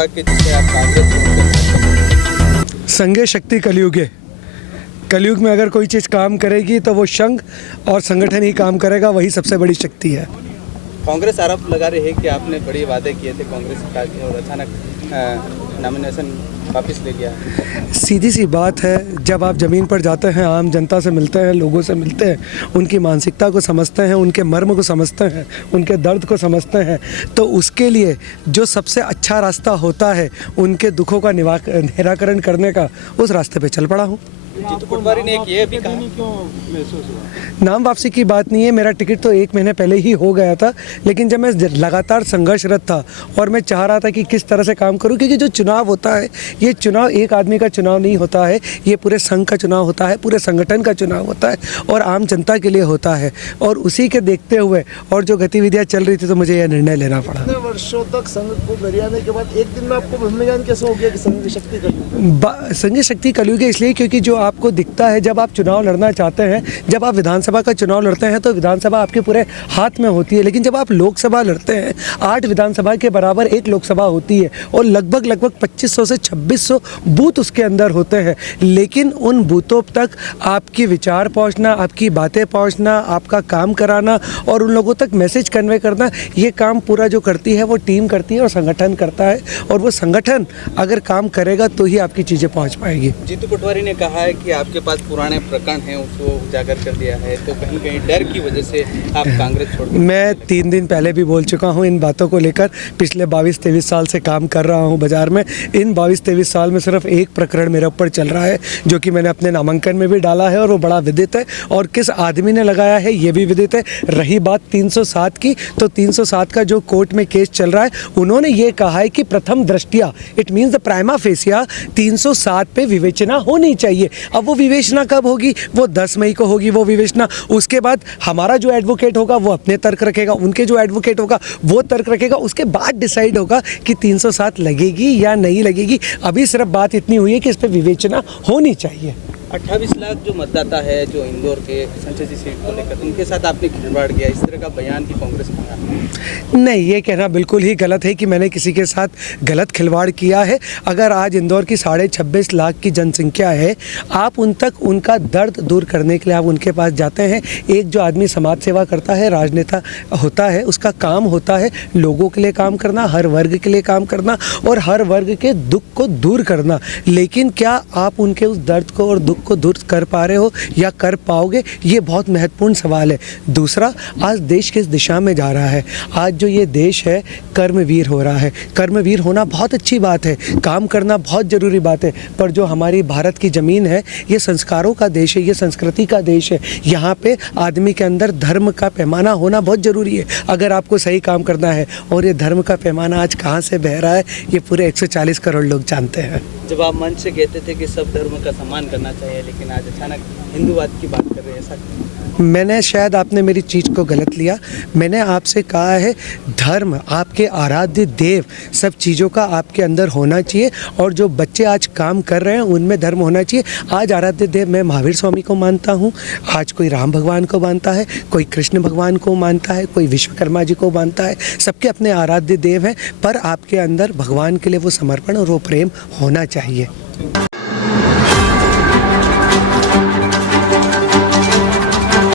कि जिससे आप कांग्रेस छोड़कर संघे शक्ति कलयुगे। कलयुग में अगर कोई चीज़ काम करेगी तो वो संघ और संगठन ही काम करेगा, वही सबसे बड़ी शक्ति है। कांग्रेस आरोप लगा रही है कि आपने बड़े वादे किए थे कांग्रेस पार्टी और अचानक नॉमिनेशन वापस ले लिया। सीधी सी बात है, जब आप ज़मीन पर जाते हैं, आम जनता से मिलते हैं, लोगों से मिलते हैं, उनकी मानसिकता को समझते हैं, उनके मर्म को समझते हैं, उनके दर्द को समझते हैं, तो उसके लिए जो सबसे अच्छा रास्ता होता है उनके दुखों का निराकरण करने का, उस रास्ते पे चल पड़ा हूँ। जीतू पटवारी ने एक ये भी कहा, क्यों महसूस हुआ? नाम वापसी की बात नहीं है, मेरा टिकट तो 1 महीने पहले ही हो गया था, लेकिन जब मैं लगातार संघर्षरत था और मैं चाह रहा था कि किस तरह से काम करूं, क्योंकि जो चुनाव होता है, ये चुनाव एक आदमी का चुनाव नहीं होता है, ये पूरे संघ का चुनाव होता है, पूरे संगठन का चुनाव होता है और आम जनता के लिए होता है। और उसी के देखते हुए और जो गतिविधियाँ चल रही थी, तो मुझे यह निर्णय लेना पड़ा। इतने वर्षों तक संघ को गरियाने के बाद एक दिन में आपको ब्रह्मज्ञान कैसे हो गया कि संघ शक्ति कलयुग? संघ शक्ति कलयुग है इसलिए क्योंकि जो आपको दिखता है, जब आप चुनाव लड़ना चाहते हैं, जब आप विधानसभा का चुनाव लड़ते हैं तो विधानसभा आपके पूरे हाथ में होती है, लेकिन जब आप लोकसभा लड़ते हैं, 8 विधानसभा के बराबर एक लोकसभा होती है और लगभग 2500 से 2600 बूथ उसके अंदर होते हैं, लेकिन उन बूथों तक आपकी विचार पहुंचना, आपकी बातें पहुंचना, आपका काम कराना और उन लोगों तक मैसेज कन्वे करना, ये काम पूरा जो करती है वो टीम करती है और संगठन करता है, और वो संगठन अगर काम करेगा तो ही आपकी चीज़ें पहुँच पाएगी। जीतू पटवारी ने कहा है कि आपके पास पुराने प्रकरण हैं, उसको उजागर कर दिया है, तो कहीं कहीं डर की वजह से आप कांग्रेस छोड़। मैं 3 दिन पहले भी बोल चुका हूं इन बातों को लेकर। पिछले 22-23 साल से काम कर रहा हूं बाजार में। इन 22-23 साल में सिर्फ एक प्रकरण मेरे ऊपर चल रहा है, जो कि मैंने अपने नामांकन में भी डाला है और वो बड़ा विदित है, और किस आदमी ने लगाया है ये भी विदित है। रही बात 307 की, तो 307 का जो कोर्ट में केस चल रहा है, उन्होंने ये कहा है कि प्रथम दृष्टिया, it means the prima facie, 307 पे विवेचना होनी चाहिए। अब वो विवेचना कब होगी? वो 10 मई को होगी वो विवेचना। उसके बाद हमारा जो एडवोकेट होगा वो अपने तर्क रखेगा, उनके जो एडवोकेट होगा वो तर्क रखेगा, उसके बाद डिसाइड होगा कि 307 लगेगी या नहीं लगेगी। अभी सिर्फ बात इतनी हुई है कि इस पर विवेचना होनी चाहिए। 28 लाख जो मतदाता है जो इंदौर के संसदीय सीट को लेकर, उनके साथ आपने खिलवाड़ किया, इस तरह का बयान की कांग्रेस ने कहा। नहीं, ये कहना बिल्कुल ही गलत है कि मैंने किसी के साथ गलत खिलवाड़ किया है। अगर आज इंदौर की 26.5 लाख की जनसंख्या है, आप उन तक उनका दर्द दूर करने के लिए आप उनके पास जाते हैं। एक जो आदमी समाज सेवा करता है, राजनेता होता है, उसका काम होता है लोगों के लिए काम करना, हर वर्ग के लिए काम करना और हर वर्ग के दुख को दूर करना। लेकिन क्या आप उनके उस दर्द को और दुख को दूर कर पा रहे हो या कर पाओगे? ये बहुत महत्वपूर्ण सवाल है। दूसरा, आज देश किस दिशा में जा रहा है? आज जो ये देश है कर्मवीर हो रहा है। कर्मवीर होना बहुत अच्छी बात है, काम करना बहुत ज़रूरी बात है, पर जो हमारी भारत की ज़मीन है, ये संस्कारों का देश है, ये संस्कृति का देश है। यहाँ पे आदमी के अंदर धर्म का पैमाना होना बहुत ज़रूरी है अगर आपको सही काम करना है। और ये धर्म का पैमाना आज कहाँ से बह रहा है, ये पूरे 140 करोड़ लोग जानते हैं। जब आप मंच से कहते थे कि सब धर्म का सम्मान करना चाहिए, लेकिन आज अचानक हिंदूवाद की बात कर रहे हैं, ऐसा मैंने, शायद आपने मेरी चीज़ को गलत लिया। मैंने आपसे कहा है धर्म, आपके आराध्य देव, सब चीज़ों का आपके अंदर होना चाहिए, और जो बच्चे आज काम कर रहे हैं उनमें धर्म होना चाहिए। आज आराध्य देव मैं महावीर स्वामी को मानता हूँ, आज कोई राम भगवान को मानता है, कोई कृष्ण भगवान को मानता है, कोई विश्वकर्मा जी को मानता है। सबके अपने आराध्य देव हैं, पर आपके अंदर भगवान के लिए वो समर्पण और वो प्रेम होना चाहिए।